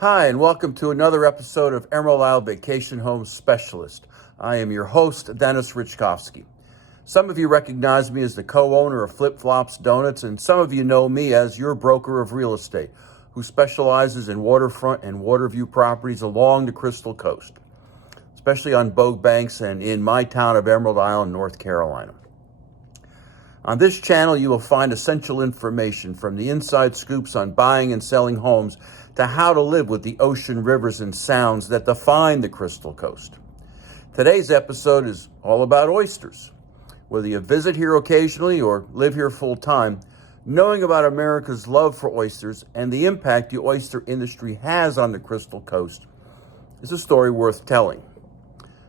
Hi, and welcome to another episode of Emerald Isle Vacation Home Specialist. I am your host, Dennis Richkovsky. Some of you recognize me as the co-owner of Flip Flops Donuts, and some of you know me as your broker of real estate, who specializes in waterfront and waterview properties along the Crystal Coast, especially on boat banks and in my town of Emerald Isle, North Carolina. On this channel, you will find essential information from the inside scoops on buying and selling homes to how to live with the ocean, rivers, and sounds that define the Crystal Coast. Today's episode is all about oysters. Whether you visit here occasionally or live here full time, knowing about America's love for oysters and the impact the oyster industry has on the Crystal Coast is a story worth telling.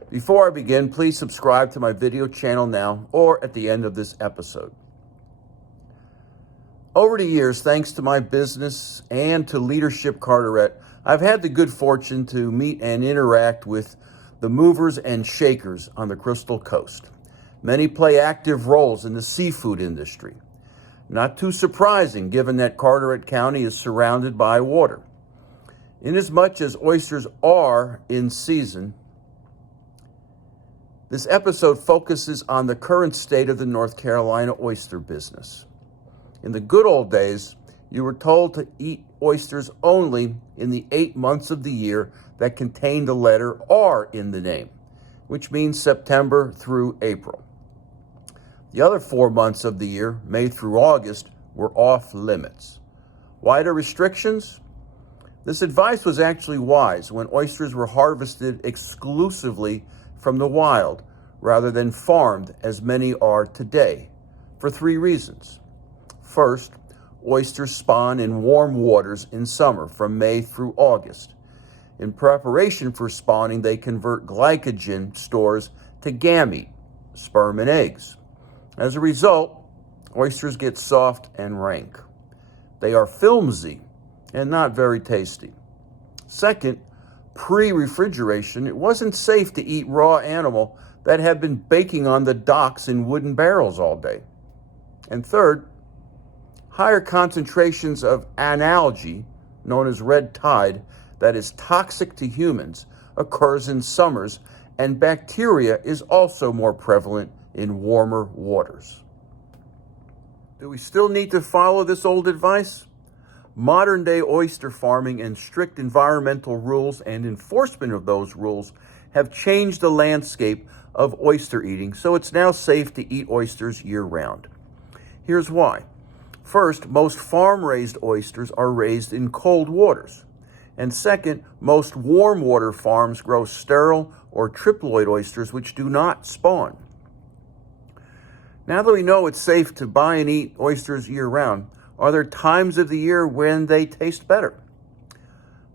Before I begin, please subscribe to my video channel now or at the end of this episode. Over the years, thanks to my business and to Leadership Carteret, I've had the good fortune to meet and interact with the movers and shakers on the Crystal Coast. Many play active roles in the seafood industry. Not too surprising, given that Carteret County is surrounded by water. Inasmuch as oysters are in season, this episode focuses on the current state of the North Carolina oyster business. In the good old days, you were told to eat oysters only in the 8 months of the year that contained the letter R in the name, which means September through April. The other 4 months of the year, May through August, were off limits. Why the restrictions? This advice was actually wise when oysters were harvested exclusively from the wild rather than farmed as many are today, for 3 reasons. First, oysters spawn in warm waters in summer from May through August. In preparation for spawning, they convert glycogen stores to gamete, sperm and eggs. As a result, oysters get soft and rank. They are filmy and not very tasty. Second, pre-refrigeration, it wasn't safe to eat raw animal that had been baking on the docks in wooden barrels all day. And third, higher concentrations of an algae, known as red tide, that is toxic to humans, occurs in summers, and bacteria is also more prevalent in warmer waters. Do we still need to follow this old advice? Modern-day oyster farming and strict environmental rules and enforcement of those rules have changed the landscape of oyster eating, so it's now safe to eat oysters year-round. Here's why. First, most farm-raised oysters are raised in cold waters. And second, most warm water farms grow sterile or triploid oysters which do not spawn. Now that we know it's safe to buy and eat oysters year-round, are there times of the year when they taste better?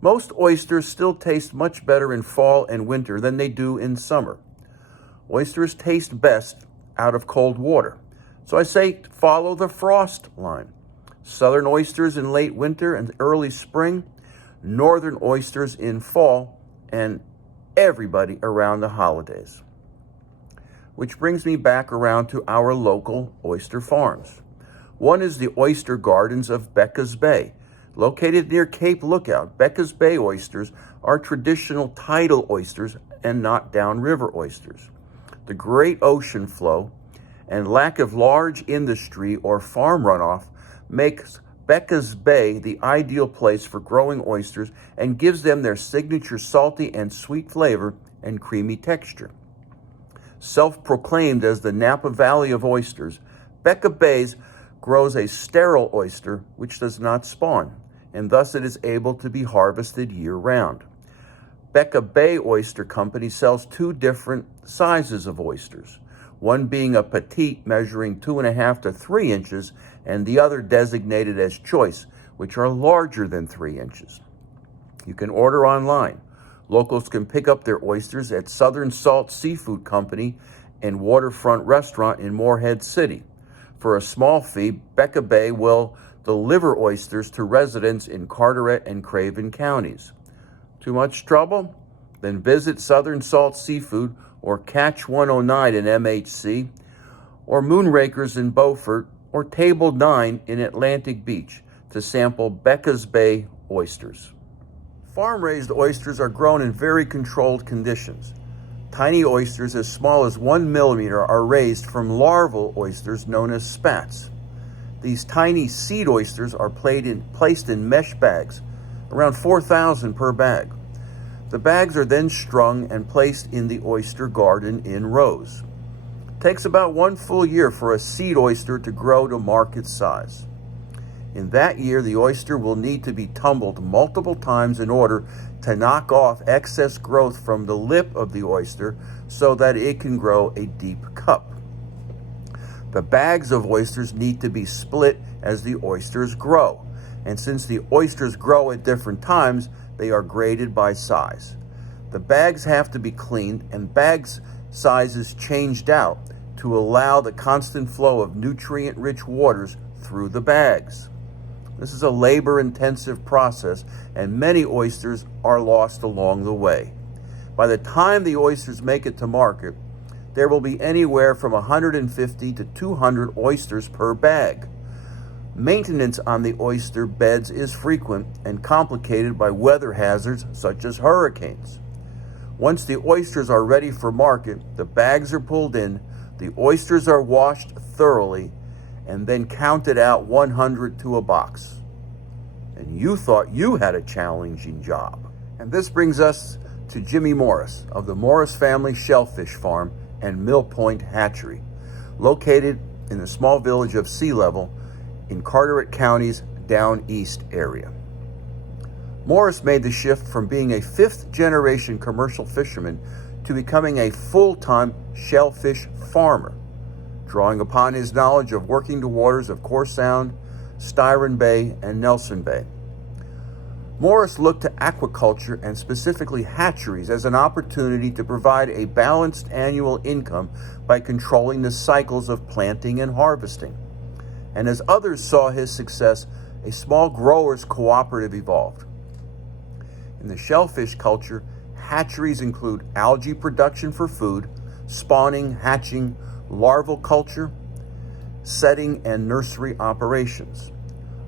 Most oysters still taste much better in fall and winter than they do in summer. Oysters taste best out of cold water. So I say follow the frost line. Southern oysters in late winter and early spring, northern oysters in fall, and everybody around the holidays. Which brings me back around to our local oyster farms. One is the Oyster Gardens of Bekah's Bay. Located near Cape Lookout, Bekah's Bay oysters are traditional tidal oysters and not downriver oysters. The great ocean flow and lack of large industry or farm runoff makes Bekah's Bay the ideal place for growing oysters and gives them their signature salty and sweet flavor and creamy texture. Self-proclaimed as the Napa Valley of oysters, Bekah Bay grows a sterile oyster which does not spawn, and thus it is able to be harvested year-round. Bekah Bay Oyster Company sells 2 different sizes of oysters, one being a petite measuring 2.5 to 3 inches, and the other designated as choice, which are larger than 3 inches. You can order online. Locals can pick up their oysters at Southern Salt Seafood Company and Waterfront Restaurant in Morehead City. For a small fee, Bekah Bay will deliver oysters to residents in Carteret and Craven counties. Too much trouble? Then visit Southern Salt Seafood or Catch 109 in MHC, or Moonrakers in Beaufort, or Table 9 in Atlantic Beach to sample Bekah's Bay oysters. Farm-raised oysters are grown in very controlled conditions. Tiny oysters as small as 1 millimeter are raised from larval oysters known as spats. These tiny seed oysters are placed in mesh bags, around 4,000 per bag. The bags are then strung and placed in the oyster garden in rows. It takes about 1 full year for a seed oyster to grow to market size. In that year, the oyster will need to be tumbled multiple times in order to knock off excess growth from the lip of the oyster so that it can grow a deep cup. The bags of oysters need to be split as the oysters grow, and since the oysters grow at different times, they are graded by size. The bags have to be cleaned and bags sizes changed out to allow the constant flow of nutrient-rich waters through the bags. This is a labor-intensive process, and many oysters are lost along the way. By the time the oysters make it to market, there will be anywhere from 150 to 200 oysters per bag. Maintenance on the oyster beds is frequent and complicated by weather hazards such as hurricanes. Once the oysters are ready for market, the bags are pulled in, the oysters are washed thoroughly, and then counted out 100 to a box. And you thought you had a challenging job. And this brings us to Jimmy Morris of the Morris Family Shellfish Farm and Mill Point Hatchery, located in the small village of Sea Level in Carteret County's Down East area. Morris made the shift from being a fifth-generation commercial fisherman to becoming a full-time shellfish farmer, drawing upon his knowledge of working the waters of Core Sound, Styron Bay, and Nelson Bay. Morris looked to aquaculture and specifically hatcheries as an opportunity to provide a balanced annual income by controlling the cycles of planting and harvesting. And as others saw his success, a small growers cooperative evolved. In the shellfish culture, hatcheries include algae production for food, spawning, hatching, larval culture, setting, and nursery operations.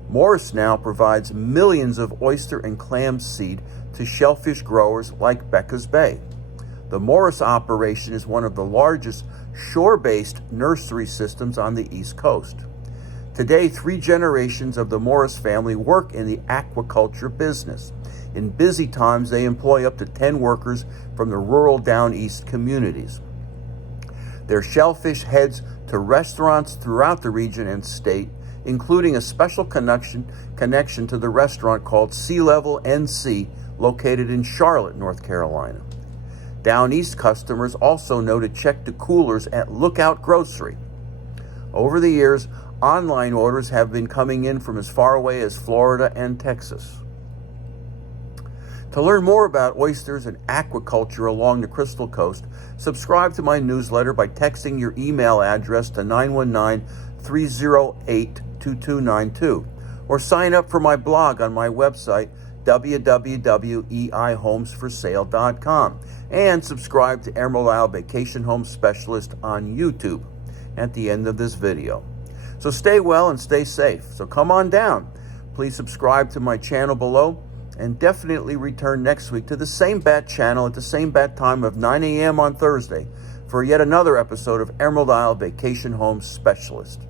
Morris now provides millions of oyster and clam seed to shellfish growers like Bekah's Bay. The Morris operation is one of the largest shore-based nursery systems on the East Coast. Today, 3 generations of the Morris family work in the aquaculture business. In busy times, they employ up to 10 workers from the rural Down East communities. Their shellfish heads to restaurants throughout the region and state, including a special connection to the restaurant called Sea Level NC, located in Charlotte, North Carolina. Down East customers also know to check the coolers at Lookout Grocery. Over the years, online orders have been coming in from as far away as Florida and Texas. To learn more about oysters and aquaculture along the Crystal Coast, subscribe to my newsletter by texting your email address to 919-308-2292, or sign up for my blog on my website, www.eihomesforsale.com, and subscribe to Emerald Isle Vacation Home Specialist on YouTube at the end of this video. So stay well and stay safe. So come on down. Please subscribe to my channel below, and definitely return next week to the same bat channel at the same bat time of 9 a.m. on Thursday for yet another episode of Emerald Isle Vacation Home Specialist.